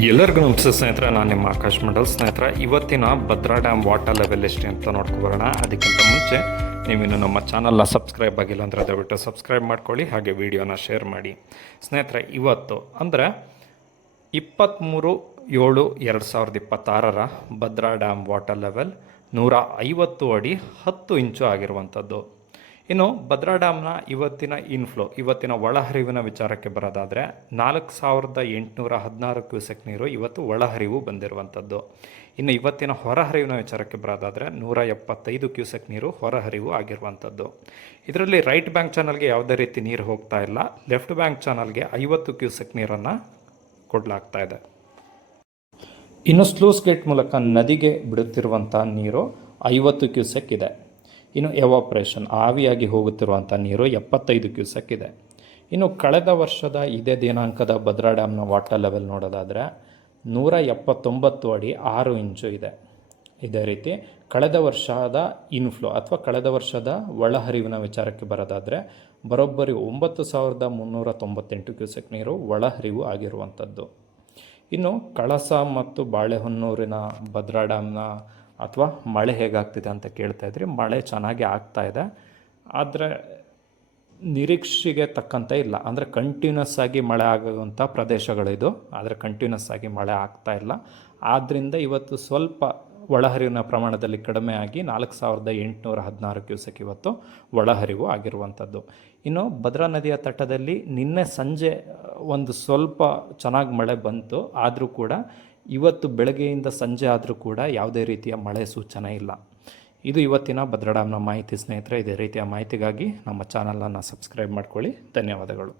ಎಲ್ಲರಿಗೂ ನಮಸ್ತೆ ಸ್ನೇಹಿತರೆ, ನಾನು ನಿಮ್ಮ ಆಕಾಶ್ ಮಂಡಲ್. ಸ್ನೇಹಿತರೆ, ಇವತ್ತಿನ ಭದ್ರಾ ಡ್ಯಾಮ್ ವಾಟರ್ ಲೆವೆಲ್ ಎಷ್ಟು ಅಂತ ನೋಡ್ಕೊಬರೋಣ. ಅದಕ್ಕಿಂತ ಮುಂಚೆ ನೀವಿನ್ನು ನಮ್ಮ ಚಾನಲ್ನ ಸಬ್ಸ್ಕ್ರೈಬ್ ಆಗಿಲ್ಲ ಅಂದರೆ ದಯವಿಟ್ಟು ಸಬ್ಸ್ಕ್ರೈಬ್ ಮಾಡ್ಕೊಳ್ಳಿ, ಹಾಗೆ ವಿಡಿಯೋನ ಶೇರ್ ಮಾಡಿ. ಸ್ನೇಹಿತರೆ, ಇವತ್ತು ಅಂದರೆ 23/7/2026 ಭದ್ರಾ ಡ್ಯಾಮ್ ವಾಟರ್ ಲೆವೆಲ್ 150 ಅಡಿ 10 ಇಂಚು ಆಗಿರುವಂಥದ್ದು. ಇನ್ನು ಭದ್ರಾ ಡ್ಯಾಮ್ನ ಇವತ್ತಿನ ಒಳಹರಿವಿನ ವಿಚಾರಕ್ಕೆ ಬರೋದಾದರೆ 4816 ಕ್ಯೂಸೆಕ್ ನೀರು ಇವತ್ತು ಒಳಹರಿವು ಬಂದಿರುವಂಥದ್ದು. ಇನ್ನು ಇವತ್ತಿನ ಹೊರಹರಿವಿನ ವಿಚಾರಕ್ಕೆ ಬರೋದಾದರೆ 175 ಕ್ಯೂಸೆಕ್ ನೀರು ಹೊರಹರಿವು ಆಗಿರುವಂಥದ್ದು. ಇದರಲ್ಲಿ ರೈಟ್ ಬ್ಯಾಂಕ್ ಚಾನಲ್ಗೆ ಯಾವುದೇ ರೀತಿ ನೀರು ಹೋಗ್ತಾ ಇಲ್ಲ. ಲೆಫ್ಟ್ ಬ್ಯಾಂಕ್ ಚಾನಲ್ಗೆ 50 ಕ್ಯೂಸೆಕ್ ನೀರನ್ನು ಕೊಡಲಾಗ್ತಾ ಇದೆ. ಇನ್ನು ಸ್ಲೂಸ್ ಗೇಟ್ ಮೂಲಕ ನದಿಗೆ ಬಿಡುತ್ತಿರುವಂಥ ನೀರು 50 ಕ್ಯೂಸೆಕ್ ಇದೆ. ಇನ್ನು ಎವಾಪ್ರೇಷನ್ ಆವಿಯಾಗಿ ಹೋಗುತ್ತಿರುವಂಥ ನೀರು 75 ಕ್ಯೂಸೆಕ್ ಇದೆ. ಇನ್ನು ಕಳೆದ ವರ್ಷದ ಇದೇ ದಿನಾಂಕದ ಭದ್ರಾ ಡ್ಯಾಮ್ನ ವಾಟರ್ ಲೆವೆಲ್ ನೋಡೋದಾದರೆ 179 ಅಡಿ 6 ಇಂಚು ಇದೆ. ಇದೇ ರೀತಿ ಕಳೆದ ವರ್ಷದ ಇನ್ಫ್ಲೋ ಅಥವಾ ಕಳೆದ ವರ್ಷದ ಒಳಹರಿವಿನ ವಿಚಾರಕ್ಕೆ ಬರೋದಾದರೆ ಬರೋಬ್ಬರಿ 9398 ಕ್ಯೂಸೆಕ್ ನೀರು ಒಳಹರಿವು ಆಗಿರುವಂಥದ್ದು. ಇನ್ನು ಕಳಸ ಮತ್ತು ಬಾಳೆಹೊನ್ನೂರಿನ ಭದ್ರಾ ಡ್ಯಾಮ್ನ ಅಥವಾ ಮಳೆ ಹೇಗಾಗ್ತಿದೆ ಅಂತ ಕೇಳ್ತಾ ಇದ್ರಿ. ಮಳೆ ಚೆನ್ನಾಗಿ ಆಗ್ತಾ ಇದೆ, ಆದರೆ ನಿರೀಕ್ಷೆಗೆ ತಕ್ಕಂತೆ ಇಲ್ಲ. ಅಂದರೆ ಕಂಟಿನ್ಯೂಸ್ ಆಗಿ ಮಳೆ ಆಗುವಂಥ ಪ್ರದೇಶಗಳಿದು, ಆದರೆ ಕಂಟಿನ್ಯೂಸ್ ಆಗಿ ಮಳೆ ಆಗ್ತಾ ಇಲ್ಲ. ಆದ್ದರಿಂದ ಇವತ್ತು ಸ್ವಲ್ಪ ಒಳಹರಿವಿನ ಪ್ರಮಾಣದಲ್ಲಿ ಕಡಿಮೆ ಆಗಿ 4816 ಕ್ಯೂಸೆಕ್ ಇವತ್ತು ಒಳಹರಿವು ಆಗಿರುವಂಥದ್ದು. ಇನ್ನು ಭದ್ರಾ ನದಿಯ ತಟದಲ್ಲಿ ನಿನ್ನೆ ಸಂಜೆ ಒಂದು ಸ್ವಲ್ಪ ಚೆನ್ನಾಗಿ ಮಳೆ ಬಂತು, ಆದರೂ ಕೂಡ ಇವತ್ತು ಬೆಳಗ್ಗೆಯಿಂದ ಸಂಜೆ ಆದರೂ ಕೂಡ ಯಾವುದೇ ರೀತಿಯ ಮಳೆ ಸೂಚನೆ ಇಲ್ಲ. ಇದು ಇವತ್ತಿನ ಭದ್ರಾ ಡ್ಯಾಮ್ನ ಮಾಹಿತಿ ಸ್ನೇಹಿತರೆ. ಇದೇ ರೀತಿಯ ಮಾಹಿತಿಗಾಗಿ ನಮ್ಮ ಚಾನಲನ್ನು ಸಬ್ಸ್ಕ್ರೈಬ್ ಮಾಡ್ಕೊಳ್ಳಿ. ಧನ್ಯವಾದಗಳು.